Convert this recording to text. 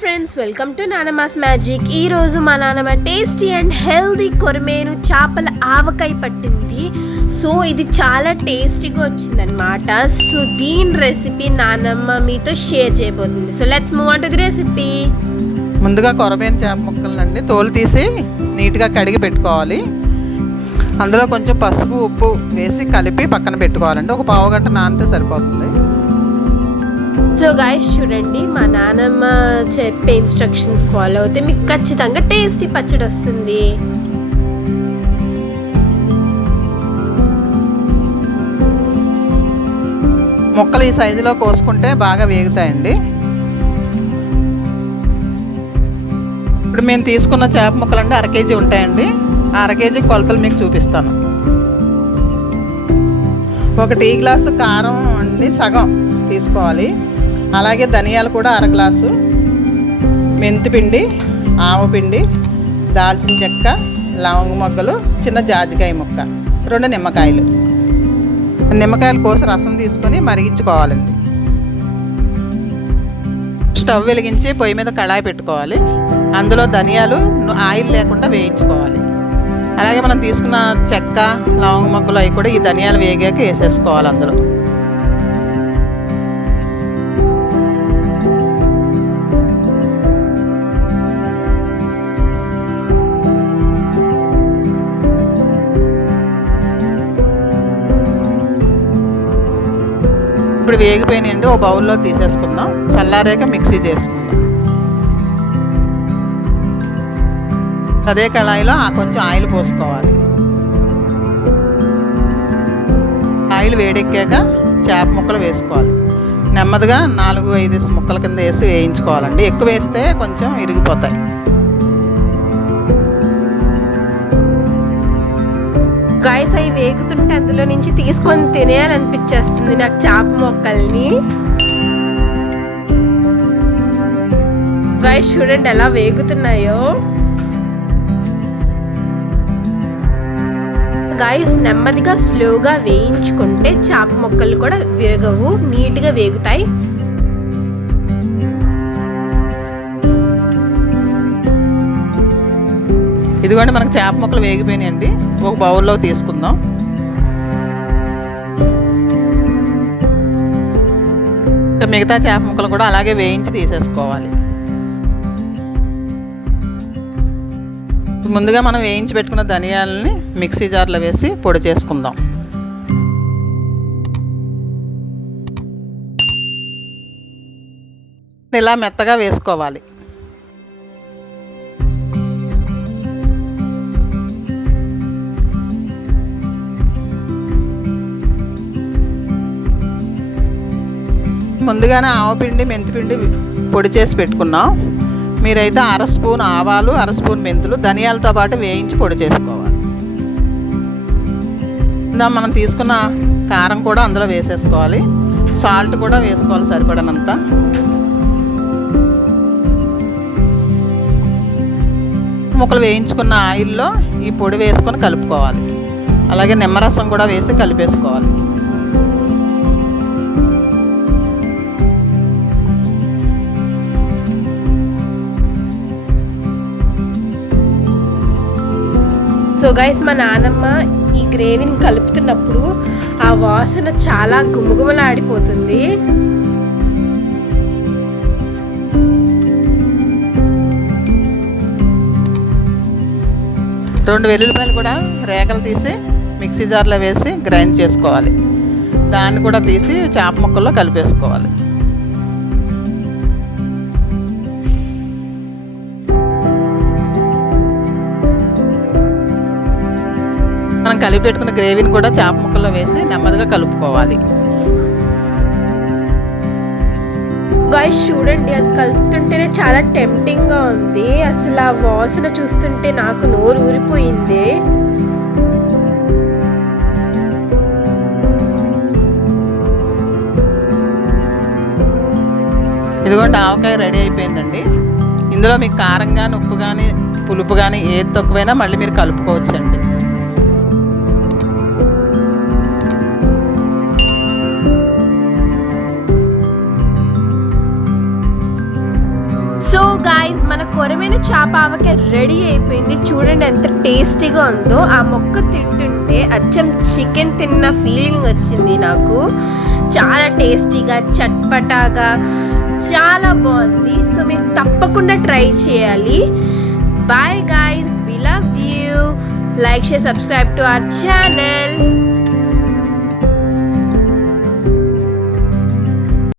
Friends, welcome to నానమ్మాస్ magic. ఈరోజు మా నానమ్మ టేస్టీ అండ్ హెల్దీ కొరమేను చేపల ఆవకాయ పట్టింది. సో ఇది చాలా టేస్టీగా వచ్చిందనమాట. సో దీని రెసిపీ నానమ్మ మీతో షేర్ చేయబోతుంది. So let's move on to the recipe. ముందుగా కొరమేను చేప ముక్కలనండి తోలు తీసి నీట్గా కడిగి పెట్టుకోవాలి. అందులో కొంచెం పసుపు ఉప్పు వేసి కలిపి పక్కన పెట్టుకోవాలండి. ఒక పావు గంట నానితే సరిపోతుంది. సో గైస్ చూడండి, మా నానమ్మ చెప్పే ఇన్స్ట్రక్షన్స్ ఫాలో అవుతే మీకు ఖచ్చితంగా టేస్టీ పచ్చడి వస్తుంది. ముక్కలు ఈ సైజులో కోసుకుంటే బాగా వేగుతాయండి. ఇప్పుడు మేము తీసుకున్న చేప ముక్కలు అంటే 1/2 కేజీ ఉంటాయండి. 1/2 కేజీ కొలతలు మీకు చూపిస్తాను. 1 టీ గ్లాసు కారం అండి సగం తీసుకోవాలి. అలాగే ధనియాలు కూడా 1/2 గ్లాసు, మెంతిపిండి, ఆవపిండి, దాల్చిన చెక్క, లవంగ మొగ్గలు, చిన్న జాజికాయ ముక్క, 2 నిమ్మకాయలు. నిమ్మకాయలు కోసి రసం తీసుకొని మరిగించుకోవాలండి. స్టవ్ వెలిగించి పొయ్యి మీద కడాయి పెట్టుకోవాలి. అందులో ధనియాలు ఆయిల్ లేకుండా వేయించుకోవాలి. అలాగే మనం తీసుకున్న చెక్క, లవంగ మొగ్గలు అవి కూడా ఈ ధనియాలు వేగాక వేసేసుకోవాలి. అందులో ఇప్పుడు వేగిపోయినాయండి. ఓ బౌల్లో తీసేసుకుందాం. చల్లారాక మిక్సీ చేసుకుందాం. అదే కళాయిలో కొంచెం ఆయిల్ పోసుకోవాలి. ఆయిల్ వేడెక్కాక చేప ముక్కలు వేసుకోవాలి. నెమ్మదిగా 4-5 ముక్కల కింద వేసి వేయించుకోవాలండి. ఎక్కువ వేస్తే కొంచెం ఇరిగిపోతాయి. గాయస్ అవి వేగుతుంటే అందులో నుంచి తీసుకొని తినేయాలనిపించేస్తుంది నాకు చేప మొక్కల్ని. గాయస్ చూడండి ఎలా వేగుతున్నాయో. గాయస్ నెమ్మదిగా స్లోగా వేయించుకుంటే చేప మొక్కలు కూడా విరగవు, నీట్గా వేగుతాయి. ఇదిగోండి మనకు చేప ముక్కలు వేగిపోయినాయండి. ఒక బౌల్లో తీసుకుందాం. మిగతా చేప ముక్కలు కూడా అలాగే వేయించి తీసేసుకోవాలి. ముందుగా మనం వేయించి పెట్టుకున్న ధనియాలని మిక్సీ జార్లో వేసి పొడి చేసుకుందాం. ఇలా మెత్తగా వేసుకోవాలి. ముందుగానే ఆవపిండి, మెంతిపిండి పొడి చేసి పెట్టుకున్నాం. మీరైతే 1/2 స్పూన్ ఆవాలు, 1/2 స్పూన్ మెంతులు ధనియాలతో పాటు వేయించి పొడి చేసుకోవాలి. మనం తీసుకున్న కారం కూడా అందులో వేసేసుకోవాలి. సాల్ట్ కూడా వేసుకోవాలి సరిపడనంత. ముక్కలు వేయించుకున్న ఆయిల్లో ఈ పొడి వేసుకొని కలుపుకోవాలి. అలాగే నిమ్మరసం కూడా వేసి కలిపేసుకోవాలి. సో గైస్ మా నానమ్మ ఈ గ్రేవీని కలుపుతున్నప్పుడు ఆ వాసన చాలా గుమగుమలాడిపోతుంది. రెండు వెల్లుల్లిపాయలు కూడా రేకలు తీసి మిక్సీ జార్లో వేసి గ్రైండ్ చేసుకోవాలి. దాన్ని కూడా తీసి చేప ముక్కల్లో కలిపేసుకోవాలి. మనం కలిపి పెట్టుకున్న గ్రేవీని కూడా చేప ముక్కల్లో వేసి నెమ్మదిగా కలుపుకోవాలి. గైస్ చూడండి, అది కలుపుతుంటేనే చాలా టెంప్టింగ్గా ఉంది. అసలు ఆ వాసన చూస్తుంటే నాకు నోరు ఊరిపోయింది. ఇదిగోండి ఆవకాయ రెడీ అయిపోయిందండి. ఇందులో మీకు కారం కానీ, ఉప్పు కానీ, పులుపు కానీ ఏది తక్కువైనా మళ్ళీ మీరు కలుపుకోవచ్చండి. సో ఆవకాయ రెడీ అయిపోయింది. చూడండి ఎంత టేస్టీగా ఉందో. ఆ మొక్క తింటుంటే అచ్చం చికెన్ తిన్న ఫీలింగ్ వచ్చింది నాకు. చాలా టేస్టీగా చట్పటాగా చాలా బాగుంది. సో మీరు తప్పకుండా ట్రై చేయాలి. Bye guys, we love you. Like share subscribe to our channel.